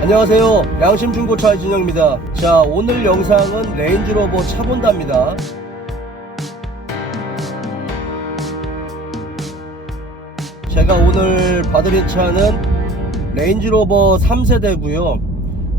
안녕하세요, 양심중고차 이진영입니다. 자, 오늘 영상은 레인지로버 차 본다입니다. 제가 오늘 봐드릴 차는 레인지로버 3세대고요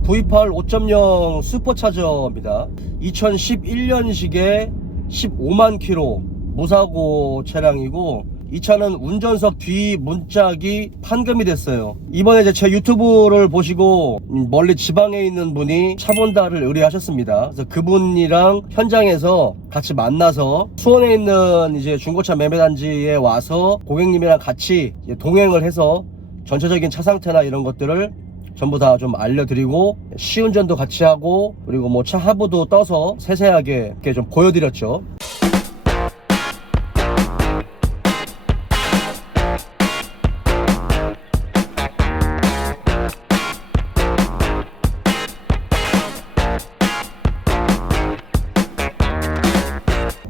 V8 5.0 슈퍼차저입니다. 2011년식에 15만 킬로 무사고 차량이고, 이 차는 운전석 뒤 문짝이 판금이 됐어요. 이번에 이제 제 유튜브를 보시고 멀리 지방에 있는 분이 차 본다를 의뢰하셨습니다. 그래서 그분이랑 현장에서 같이 만나서 수원에 있는 이제 중고차 매매단지에 와서 고객님이랑 같이 이제 동행을 해서 전체적인 차 상태나 이런 것들을 전부 다 좀 알려드리고, 시운전도 같이 하고, 그리고 뭐 차 하부도 떠서 세세하게 이렇게 좀 보여드렸죠.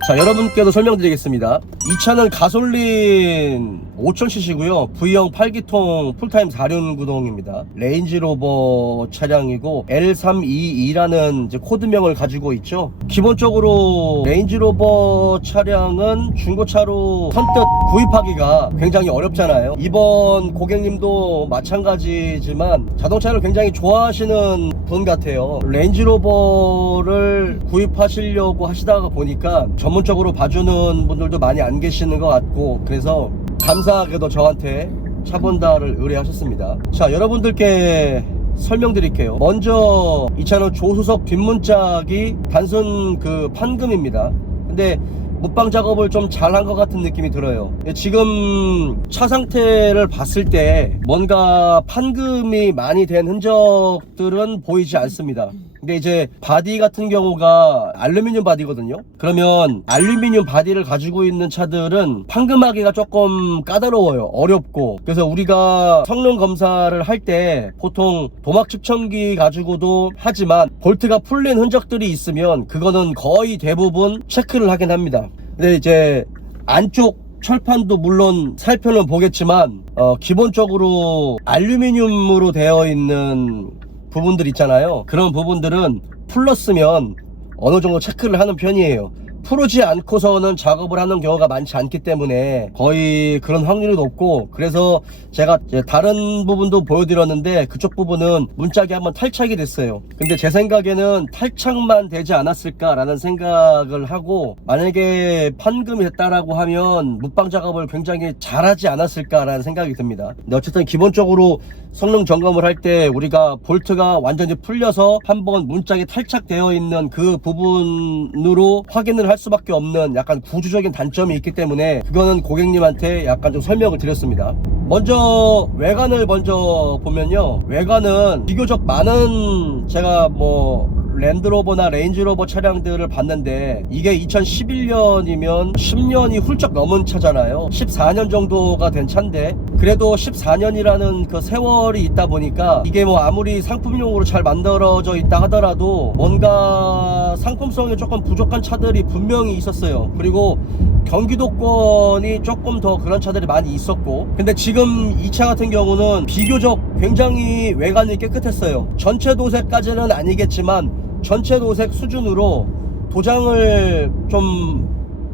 자, 여러분께도 설명드리겠습니다. 이 차는 가솔린 5000cc고요 V형 8기통 풀타임 4륜구동입니다. 레인지로버 차량이고 L322라는 이제 코드명을 가지고 있죠. 기본적으로 레인지로버 차량은 중고차로 선뜻 구입하기가 굉장히 어렵잖아요. 이번 고객님도 마찬가지지만 자동차를 굉장히 좋아하시는 분 같아요. 레인지로버를 구입하시려고 하시다가 보니까 전문적으로 봐주는 분들도 많이 안 계시는 것 같고, 그래서 감사하게도 저한테 차 본다를 의뢰하셨습니다. 자, 여러분들께 설명드릴게요. 먼저 이 차는 조수석 뒷문짝이 단순 그 판금입니다. 근데 묻방 작업을 좀 잘한 것 같은 느낌이 들어요. 지금 차 상태를 봤을 때 뭔가 판금이 많이 된 흔적들은 보이지 않습니다. 근데 이제 바디 같은 경우가 알루미늄 바디거든요. 그러면 알루미늄 바디를 가지고 있는 차들은 판금하기가 조금 까다로워요. 어렵고. 그래서 우리가 성능 검사를 할 때 보통 도막 측정기 가지고도 하지만 볼트가 풀린 흔적들이 있으면 그거는 거의 대부분 체크를 하긴 합니다. 근데 이제 안쪽 철판도 물론 살펴는 보겠지만 기본적으로 알루미늄으로 되어 있는 부분들 있잖아요. 그런 부분들은 풀렀으면 어느 정도 체크를 하는 편이에요. 풀지 않고서는 작업을 하는 경우가 많지 않기 때문에 거의 그런 확률이 높고, 그래서 제가 이제 다른 부분도 보여드렸는데 그쪽 부분은 문짝이 한번 탈착이 됐어요. 근데 제 생각에는 탈착만 되지 않았을까라는 생각을 하고, 만약에 판금이 됐다라고 하면 묻방 작업을 굉장히 잘하지 않았을까라는 생각이 듭니다. 근데 어쨌든 기본적으로 성능 점검을 할 때 우리가 볼트가 완전히 풀려서 한번 문짝이 탈착되어 있는 그 부분으로 확인을 할 수밖에 없는 약간 구조적인 단점이 있기 때문에 그거는 고객님한테 약간 좀 설명을 드렸습니다. 먼저 외관을 먼저 보면요, 외관은 비교적 많은, 제가 뭐 랜드로버나 레인지로버 차량들을 봤는데 이게 2011년이면 10년이 훌쩍 넘은 차잖아요. 14년 정도가 된 차인데, 그래도 14년이라는 그 세월이 있다 보니까 이게 뭐 아무리 상품용으로 잘 만들어져 있다 하더라도 뭔가 상품성이 조금 부족한 차들이 분명히 있었어요. 그리고 경기도권이 조금 더 그런 차들이 많이 있었고, 근데 지금 이 차 같은 경우는 비교적 굉장히 외관이 깨끗했어요. 전체 도색까지는 아니겠지만 전체 도색 수준으로 도장을 좀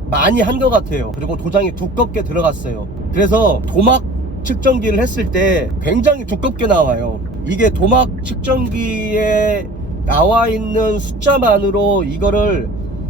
많이 한 것 같아요. 그리고 도장이 두껍게 들어갔어요. 그래서 도막 측정기를 했을 때 굉장히 두껍게 나와요. 이게 도막 측정기에 나와 있는 숫자만으로 이거를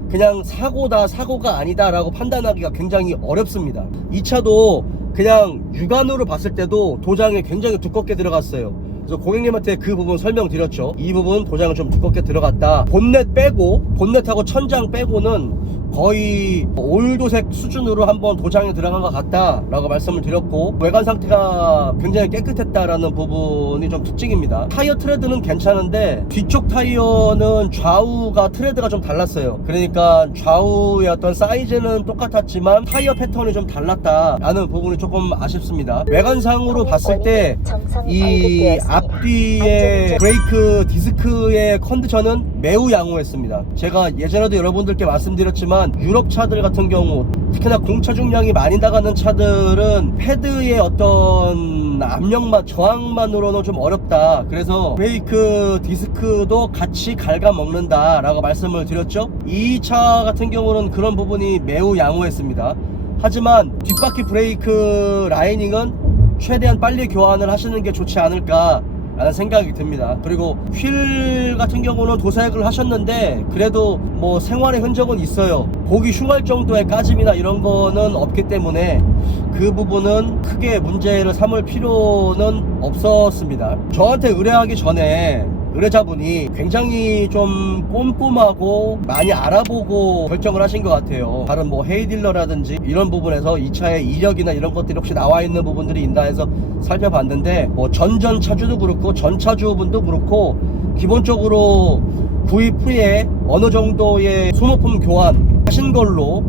그냥 사고다 사고가 아니다 라고 판단하기가 굉장히 어렵습니다. 이 차도 그냥 육안으로 봤을 때도 도장이 굉장히 두껍게 들어갔어요. 그래서 고객님한테 그 부분 설명드렸죠. 이 부분 도장은 좀 두껍게 들어갔다. 본넷 빼고, 본넷하고 천장 빼고는 거의 오일도색 수준으로 한번 도장이 들어간 것 같다 라고 말씀을 드렸고, 외관 상태가 굉장히 깨끗했다라는 부분이 좀 특징입니다. 타이어 트레드는 괜찮은데 뒤쪽 타이어는 좌우가 트레드가 좀 달랐어요. 그러니까 좌우의 어떤 사이즈는 똑같았지만 타이어 패턴이 좀 달랐다 라는 부분이 조금 아쉽습니다. 외관상으로 봤을 때 이 앞뒤의 브레이크 디스크의 컨디션은 매우 양호했습니다. 제가 예전에도 여러분들께 말씀드렸지만 유럽 차들 같은 경우, 특히나 공차 중량이 많이 나가는 차들은 패드의 어떤 이런 압력만 저항만으로는 좀 어렵다. 그래서 브레이크 디스크도 같이 갉아먹는다 라고 말씀을 드렸죠. 이 차 같은 경우는 그런 부분이 매우 양호했습니다. 하지만 뒷바퀴 브레이크 라이닝은 최대한 빨리 교환을 하시는 게 좋지 않을까 라는 생각이 듭니다. 그리고 휠 같은 경우는 도색을 하셨는데 그래도 뭐 생활의 흔적은 있어요. 보기 흉할 정도의 까짐이나 이런 거는 없기 때문에 그 부분은 크게 문제를 삼을 필요는 없었습니다. 저한테 의뢰하기 전에 의뢰자분이 굉장히 좀 꼼꼼하고 많이 알아보고 결정을 하신 것 같아요. 다른 뭐 헤이딜러라든지 이런 부분에서 이 차의 이력이나 이런 것들이 혹시 나와 있는 부분들이 있나 해서 살펴봤는데 뭐 전전 차주도 그렇고 전 차주분도 그렇고 기본적으로 구입 후에 어느 정도의 소모품 교환 하신 걸로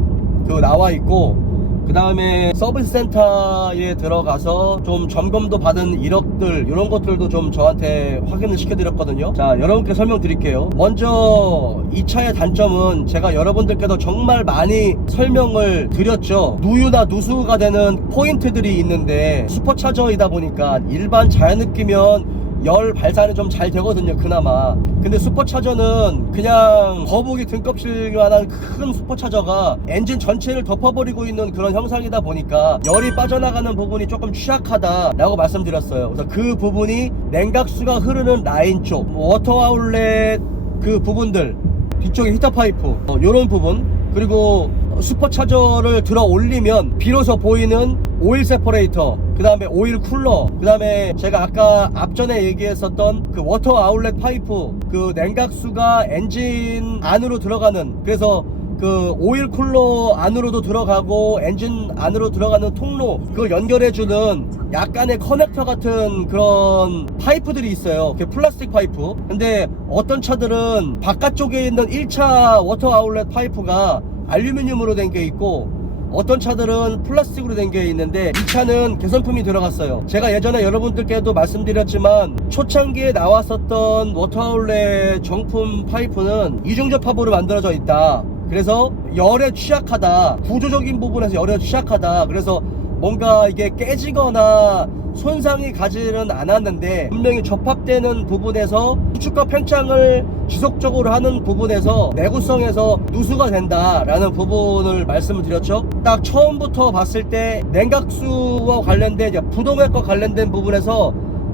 나와 있고, 그 다음에 서비스 센터에 들어가서 좀 점검도 받은 이력들 이런 것들도 좀 저한테 확인을 시켜드렸거든요. 자, 여러분께 설명드릴게요. 먼저 이 차의 단점은 제가 여러분들께도 정말 많이 설명을 드렸죠. 누유나 누수가 되는 포인트들이 있는데 슈퍼차저이다 보니까 일반 자연흡기면 열 발산이 좀 잘 되거든요, 그나마. 근데 슈퍼차저는 그냥 거북이 등껍질만한 큰 슈퍼차저가 엔진 전체를 덮어버리고 있는 그런 형상이다 보니까 열이 빠져나가는 부분이 조금 취약하다 라고 말씀드렸어요. 그래서 그 부분이 냉각수가 흐르는 라인 쪽, 워터 아울렛 그 부분들, 뒤쪽에 히터 파이프 요런 부분, 그리고 슈퍼차저를 들어 올리면 비로소 보이는 오일 세퍼레이터, 그 다음에 오일 쿨러, 그 다음에 제가 아까 앞전에 얘기했었던 그 워터 아울렛 파이프, 그 냉각수가 엔진 안으로 들어가는, 그래서 그 오일 쿨러 안으로도 들어가고 엔진 안으로 들어가는 통로, 그걸 연결해주는 약간의 커넥터 같은 그런 파이프들이 있어요. 그 플라스틱 파이프. 근데 어떤 차들은 바깥쪽에 있는 1차 워터 아울렛 파이프가 알루미늄으로 된 게 있고 어떤 차들은 플라스틱으로 된 게 있는데 이 차는 개선품이 들어갔어요. 제가 예전에 여러분들께도 말씀드렸지만 초창기에 나왔었던 워터 아울렛 정품 파이프는 이중접합으로 만들어져 있다. 그래서 열에 취약하다, 구조적인 부분에서 열에 취약하다. 그래서 뭔가 이게 깨지거나 손상이 가지는 않았는데 분명히 접합되는 부분에서 수축과 팽창을 지속적으로 하는 부분에서 내구성에서 누수가 된다라는 부분을 말씀을 드렸죠. 딱 처음부터 봤을 때 냉각수와 관련된 부동액과 관련된 부분에서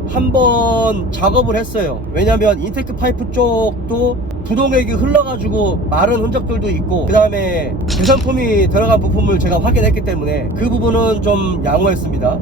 한번 작업을 했어요. 왜냐면 인테크 파이프 쪽도 부동액이 흘러가지고 마른 흔적들도 있고, 그 다음에 개선품이 들어간 부품을 제가 확인했기 때문에 그 부분은 좀 양호했습니다.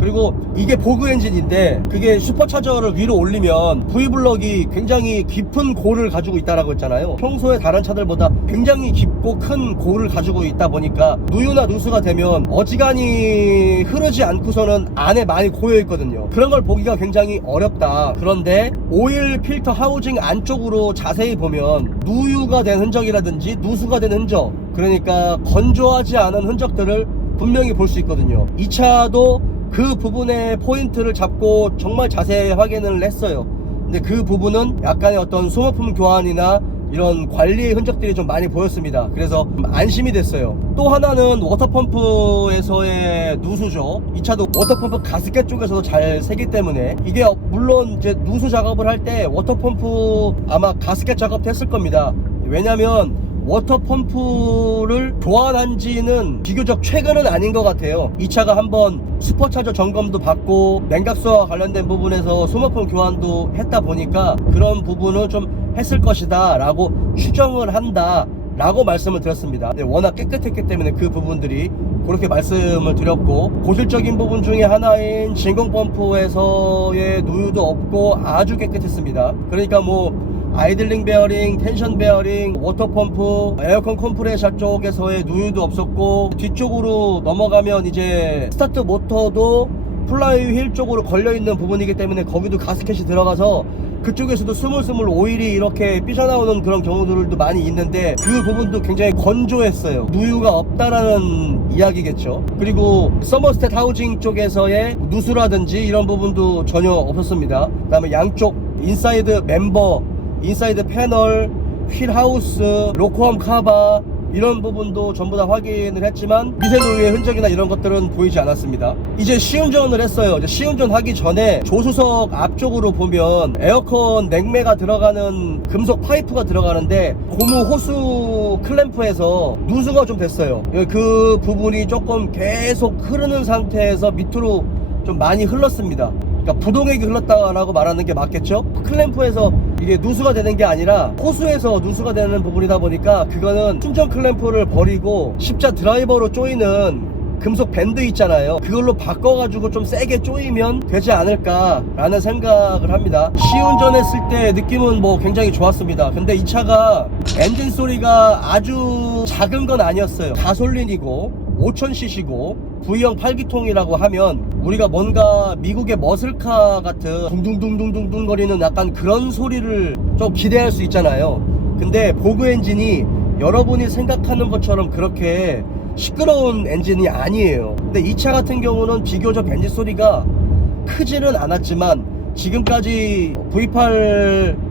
그리고 이게 보그 엔진인데 그게 슈퍼차저를 위로 올리면 V블럭이 굉장히 깊은 골을 가지고 있다라고 했잖아요. 평소에 다른 차들보다 굉장히 깊고 큰 골을 가지고 있다 보니까 누유나 누수가 되면 어지간히 흐르지 않고서는 안에 많이 고여 있거든요. 그런 걸 보기가 굉장히 어렵다. 그런데 오일 필터 하우징 안쪽으로 자세히 보면 누유가 된 흔적이라든지 누수가 된 흔적, 그러니까 건조하지 않은 흔적들을 분명히 볼 수 있거든요. 이 차도 그 부분의 포인트를 잡고 정말 자세히 확인을 했어요. 근데 그 부분은 약간의 어떤 소모품 교환이나 이런 관리의 흔적들이 좀 많이 보였습니다. 그래서 안심이 됐어요. 또 하나는 워터펌프에서의 누수죠. 이 차도 워터펌프 가스켓 쪽에서도 잘 새기 때문에 이게 물론 이제 누수 작업을 할 때 워터펌프 아마 가스켓 작업도 했을 겁니다. 왜냐면 워터펌프를 교환한 지는 비교적 최근은 아닌 것 같아요. 이 차가 한번 슈퍼차저 점검도 받고 냉각수와 관련된 부분에서 소모품 교환도 했다 보니까 그런 부분은 좀 했을 것이다 라고 추정을 한다 라고 말씀을 드렸습니다. 워낙 깨끗했기 때문에 그 부분들이 그렇게 말씀을 드렸고, 고질적인 부분 중에 하나인 진공펌프에서의 누유도 없고 아주 깨끗했습니다. 그러니까 뭐 아이들링 베어링, 텐션 베어링, 워터펌프, 에어컨 컴프레셔 쪽에서의 누유도 없었고, 뒤쪽으로 넘어가면 이제 스타트 모터도 플라이 휠 쪽으로 걸려있는 부분이기 때문에 거기도 가스켓이 들어가서 그쪽에서도 스물스물 오일이 이렇게 삐져나오는 그런 경우들도 많이 있는데 그 부분도 굉장히 건조했어요. 누유가 없다라는 이야기겠죠. 그리고 서머스탯 하우징 쪽에서의 누수라든지 이런 부분도 전혀 없었습니다. 그 다음에 양쪽 인사이드 멤버, 인사이드 패널, 휠 하우스, 로코암 카바 이런 부분도 전부 다 확인을 했지만 미세누유의 흔적이나 이런 것들은 보이지 않았습니다. 이제 시운전을 했어요. 이제 시운전 하기 전에 조수석 앞쪽으로 보면 에어컨 냉매가 들어가는 금속 파이프가 들어가는데 고무 호수 클램프에서 누수가 좀 됐어요. 그 부분이 조금 계속 흐르는 상태에서 밑으로 좀 많이 흘렀습니다. 그러니까 부동액이 흘렀다라고 말하는 게 맞겠죠? 클램프에서 이게 누수가 되는 게 아니라 호수에서 누수가 되는 부분이다 보니까 그거는 충전 클램프를 버리고 십자 드라이버로 조이는 금속 밴드 있잖아요. 그걸로 바꿔가지고 좀 세게 조이면 되지 않을까 라는 생각을 합니다. 시운전했을 때 느낌은 뭐 굉장히 좋았습니다. 근데 이 차가 엔진 소리가 아주 작은 건 아니었어요. 가솔린이고 5000cc고 V형 8기통이라고 하면 우리가 뭔가 미국의 머슬카 같은 둥둥둥둥둥둥 거리는 약간 그런 소리를 좀 기대할 수 있잖아요. 근데 보그 엔진이 여러분이 생각하는 것처럼 그렇게 시끄러운 엔진이 아니에요. 근데 이 차 같은 경우는 비교적 엔진 소리가 크지는 않았지만 지금까지 V8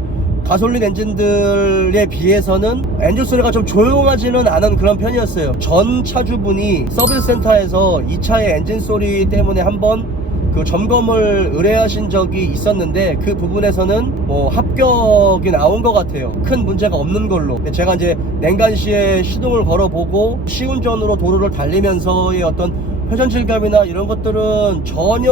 가솔린 엔진들에 비해서는 엔진 소리가 좀 조용하지는 않은 그런 편이었어요. 전 차주분이 서비스 센터에서 이 차의 엔진 소리 때문에 한번 그 점검을 의뢰하신 적이 있었는데 그 부분에서는 뭐 합격이 나온 것 같아요. 큰 문제가 없는 걸로. 제가 이제 냉간시에 시동을 걸어보고 시운전으로 도로를 달리면서의 어떤 회전 질감이나 이런 것들은 전혀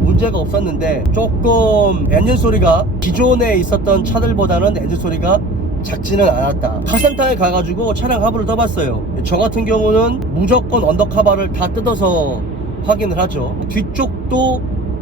문제가 없었는데 조금 엔진 소리가 기존에 있었던 차들보다는 엔진 소리가 작지는 않았다. 카센터에 가가지고 차량 하부를 떠봤어요. 저 같은 경우는 무조건 언더카바를 다 뜯어서 확인을 하죠. 뒤쪽도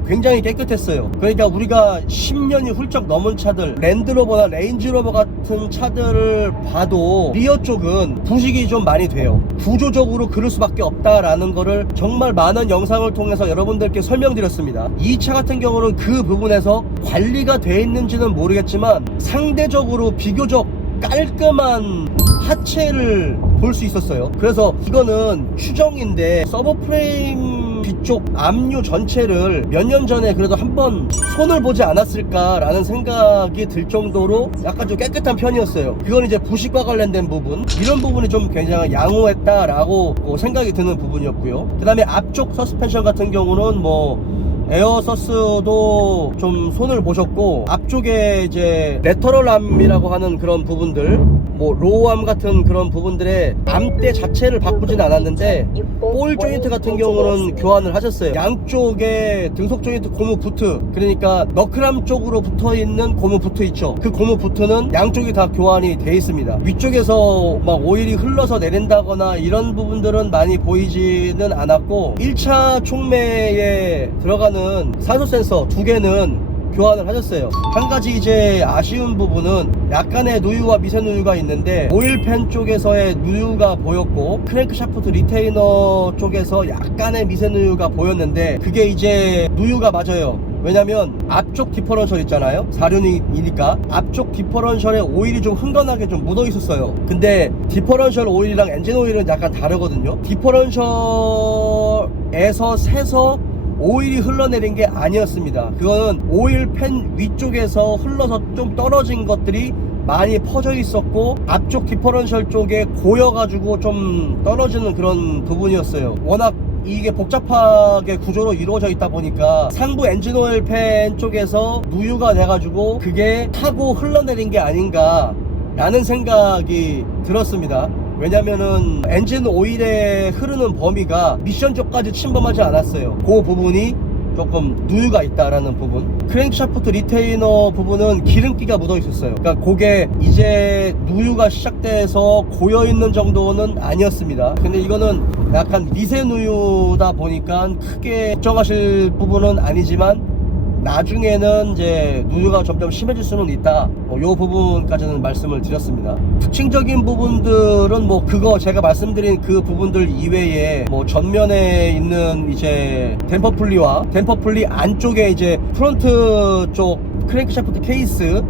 굉장히 깨끗했어요. 그러니까 우리가 10년이 훌쩍 넘은 차들, 랜드로버나 레인지로버 같은 차들을 봐도 리어 쪽은 부식이 좀 많이 돼요. 구조적으로 그럴 수밖에 없다라는 거를 정말 많은 영상을 통해서 여러분들께 설명드렸습니다. 이 차 같은 경우는 그 부분에서 관리가 돼 있는지는 모르겠지만 상대적으로 비교적 깔끔한 하체를 볼 수 있었어요. 그래서 이거는 추정인데 서브프레임 뒤쪽 압류 전체를 몇 년 전에 그래도 한번 손을 보지 않았을까라는 생각이 들 정도로 약간 좀 깨끗한 편이었어요. 그건 이제 부식과 관련된 부분, 이런 부분이 좀 굉장히 양호했다라고 생각이 드는 부분이었고요. 그 다음에 앞쪽 서스펜션 같은 경우는 뭐 에어서스도 좀 손을 보셨고, 앞쪽에 이제 레터럴암이라고 하는 그런 부분들, 뭐 로우암 같은 그런 부분들의 암대 자체를 바꾸진 않았는데 볼 조인트 같은 경우는 교환을 하셨어요. 양쪽에 등속 조인트 고무 부트, 그러니까 너클암 쪽으로 붙어있는 고무 부트 있죠. 그 고무 부트는 양쪽이 다 교환이 돼 있습니다. 위쪽에서 막 오일이 흘러서 내린다거나 이런 부분들은 많이 보이지는 않았고, 1차 촉매에 들어가는 산소 센서 2개는 교환을 하셨어요. 한 가지 이제 아쉬운 부분은 약간의 누유와 미세 누유가 있는데 오일팬 쪽에서의 누유가 보였고 크랭크 샤프트 리테이너 쪽에서 약간의 미세 누유가 보였는데 그게 이제 누유가 맞아요. 왜냐면 앞쪽 디퍼런셜 있잖아요. 4륜이니까 앞쪽 디퍼런셜에 오일이 좀 흥건하게 좀 묻어 있었어요. 근데 디퍼런셜 오일이랑 엔진 오일은 약간 다르거든요. 디퍼런셜에서 새서 오일이 흘러내린 게 아니었습니다. 그거는 오일팬 위쪽에서 흘러서 좀 떨어진 것들이 많이 퍼져 있었고 앞쪽 디퍼런셜 쪽에 고여가지고 좀 떨어지는 그런 부분이었어요. 워낙 이게 복잡하게 구조로 이루어져 있다 보니까 상부 엔진 오일 팬 쪽에서 누유가 돼가지고 그게 타고 흘러내린 게 아닌가 라는 생각이 들었습니다. 왜냐면은 엔진 오일에 흐르는 범위가 미션 쪽까지 침범하지 않았어요. 그 부분이 조금 누유가 있다라는 부분. 크랭크샤프트 리테이너 부분은 기름기가 묻어 있었어요. 그러니까 그게 이제 누유가 시작돼서 고여있는 정도는 아니었습니다. 근데 이거는 약간 미세 누유다 보니까 크게 걱정하실 부분은 아니지만 나중에는 이제 누유가 점점 심해질 수는 있다. 요 부분까지는 말씀을 드렸습니다. 특징적인 부분들은 뭐 그거 제가 말씀드린 그 부분들 이외에 뭐 전면에 있는 이제 댐퍼 풀리와 댐퍼 풀리 안쪽에 이제 프론트 쪽 크랭크샤프트 케이스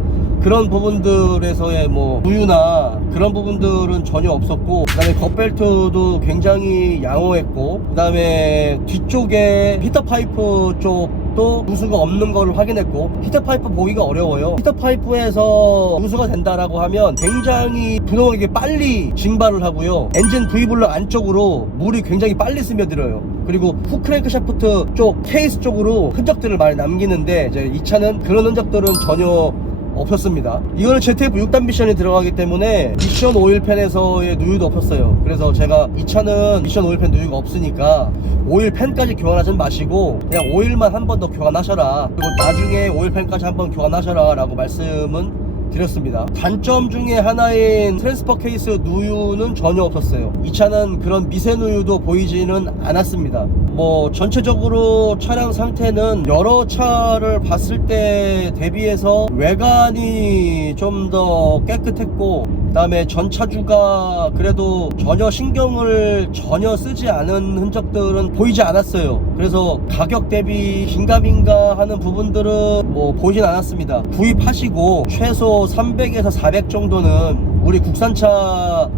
그런 부분들에서의 뭐 누유나 그런 부분들은 전혀 없었고, 그 다음에 겉벨트도 굉장히 양호했고, 그 다음에 뒤쪽에 히터 파이프 쪽 것도 누수가 없는 걸 확인했고, 히터파이프 보기가 어려워요. 히터파이프에서 누수가 된다라고 하면 굉장히 부동에게 빨리 증발을 하고요, 엔진 V블럭 안쪽으로 물이 굉장히 빨리 스며들어요. 그리고 후크랭크 샤프트 쪽 케이스 쪽으로 흔적들을 많이 남기는데, 이제 이 차는 그런 흔적들은 전혀 없었습니다. 이거는 ZF 6단 미션이 들어가기 때문에 미션 오일팬에서의 누유도 없었어요. 그래서 제가 이 차는 미션 오일팬 누유가 없으니까 오일팬까지 교환하지 마시고 그냥 오일만 한 번 더 교환하셔라, 그리고 나중에 오일팬까지 한 번 교환하셔라 라고 말씀은 드렸습니다. 단점 중에 하나인 트랜스퍼 케이스 누유는 전혀 없었어요. 이 차는 그런 미세 누유도 보이지는 않았습니다. 뭐 전체적으로 차량 상태는 여러 차를 봤을 때 대비해서 외관이 좀 더 깨끗했고, 그 다음에 전차주가 그래도 전혀 신경을 전혀 쓰지 않은 흔적들은 보이지 않았어요. 그래서 가격 대비 긴가민가 하는 부분들은 뭐 보이진 않았습니다. 구입하시고 최소 300에서 400 정도는 우리 국산차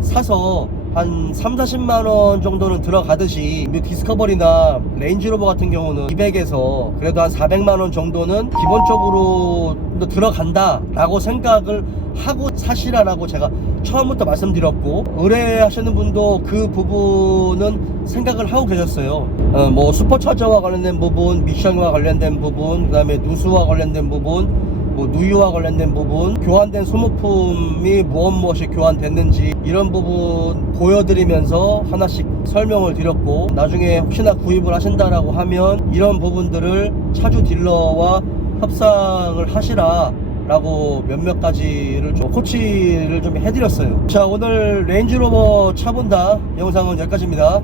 사서 한 3-40만원 정도는 들어가듯이, 디스커버리나 레인지로버 같은 경우는 200에서 그래도 한 400만원 정도는 기본적으로 들어간다 라고 생각을 하고 사시라라고 제가 처음부터 말씀드렸고, 의뢰하시는 분도 그 부분은 생각을 하고 계셨어요. 뭐 슈퍼차저와 관련된 부분, 미션과 관련된 부분, 그 다음에 누수와 관련된 부분, 뭐 누유와 관련된 부분, 교환된 소모품이 무엇이 교환됐는지 이런 부분 보여드리면서 하나씩 설명을 드렸고, 나중에 혹시나 구입을 하신다라고 하면 이런 부분들을 차주 딜러와 협상을 하시라 라고 몇몇 가지를 좀 코치를 좀 해드렸어요. 자, 오늘 레인지로버 차 본다 영상은 여기까지입니다.